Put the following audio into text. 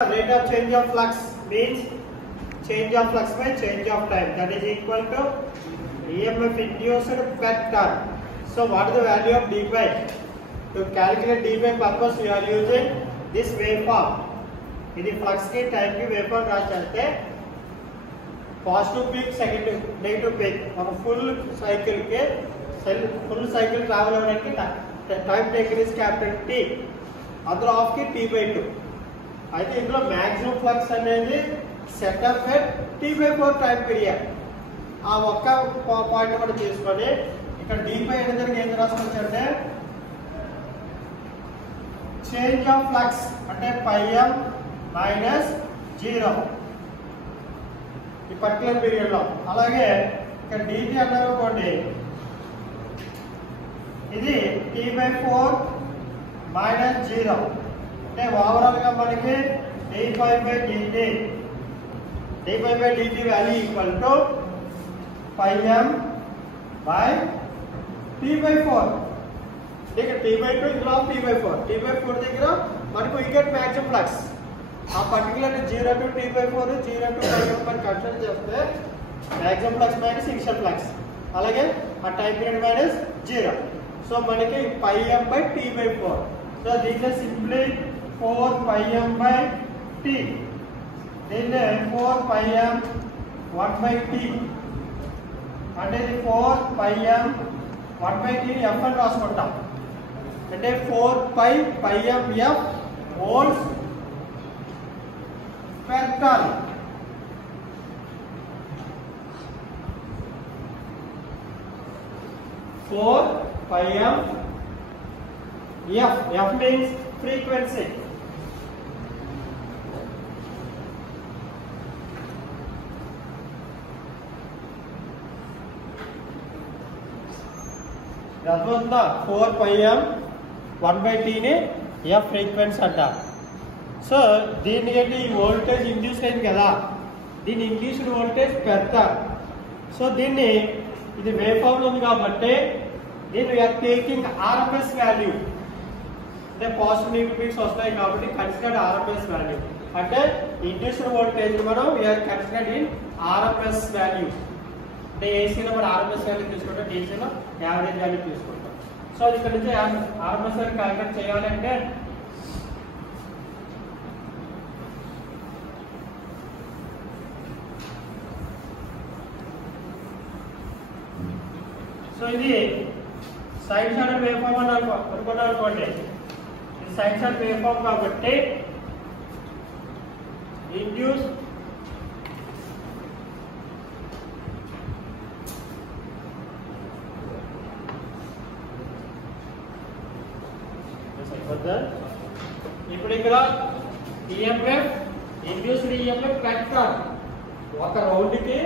Rate of change of flux means change of flux by change of time, that is equal to EMF induced per turn. So what is the value of d phi? To calculate d phi purpose we are using this waveform. ఇది flux కి time కి waveform రాస్తే positive peak second negative peak ఒక full cycle travel అవ్వడానికి time taken is capital T, అందులో of కి T/2. అయితే ఇందులో మాక్సిమం ఫ్లక్స్ అనేది setup at T/4 time period. ఆ ఒక్క పాయింట్ కూడా తీసుకొని ఇక్కడ d పై అనేది ఏం రాసుకోవచ్చు అంటే చేంజ్ ఆఫ్ ఫ్లక్స్ అంటే πm మైనస్ 0 ఈ పర్టికులర్ పీరియడ్ లో. అలాగే ఇక్కడ dt అన్నారు అనుకోండి, ఇది T/4 మైనస్ 0 అంటే ఓవరాల్ గా మనకి d5/dt value equal to πm by T/4. ఇక్కడ T/2 ఇందులో T/4 దగ్గర మనకు వికెట్ మ్యాక్సిమం ఫ్లక్స్ ఆ particular 0 to T/4 0 to πm మరి కన్సిడర్ చేస్తే maximum flux minus initial flux, అలాగే ఆ టైం పీరియడ్ మైనస్ 0. సో మనకి πm బై T/4. సో దీంట్లో సింప్లీ 4πm/t, దీంట్లో 4πm 1/t అంటే ఇది 4πm 1/t f అని రాసుకుంటాం. అంటే 4πmf volts per turn. F means frequency. అర్థమవుతుందా? 4πm 1/t ని f ఫ్రీక్వెన్సీ అంట. సో దీన్ని ఏంటి, ఈ వోల్టేజ్ ఇండ్యూస్ అయింది కదా, దీని ఇండ్యూస్డ్ వోల్టేజ్ పెద్ద. సో దీన్ని ఇది వేవ్ ఫామ్ ఉంది కాబట్టి దీన్ని వీఆర్ టేకింగ్ RMS వాల్యూ, అంటే పాజిటివ్ నెగటివ్ పీక్స్ వస్తాయి కాబట్టి కన్సిడర్డ్ RMS వాల్యూ. అంటే ఇండ్యూస్డ్ వోల్టేజ్ మనం we are considered in RMS value. అంటే ఏసీలో మనం RMS వాల్యూ తీసుకుంటాం, డీసీలో యావరేజ్ వాల్యూ తీసుకుంటాం. సో ఇక్కడ నుంచి RMS వాల్యూ క్యాలిక్యులేట్ చేయాలంటే సో ఇది సైనూసాయిడల్ వేవ్ ఫామ్ అని అనుకున్నాం అనుకోండి, ఇది సైనూసాయిడల్ వేవ్ ఫామ్ కాబట్టి ఇండ్యూస్ ఇప్పుడు ఇక్కడ EMF ఇండ్యూస్డ్ EMF వెక్టర్ ఒక రౌండ్ కి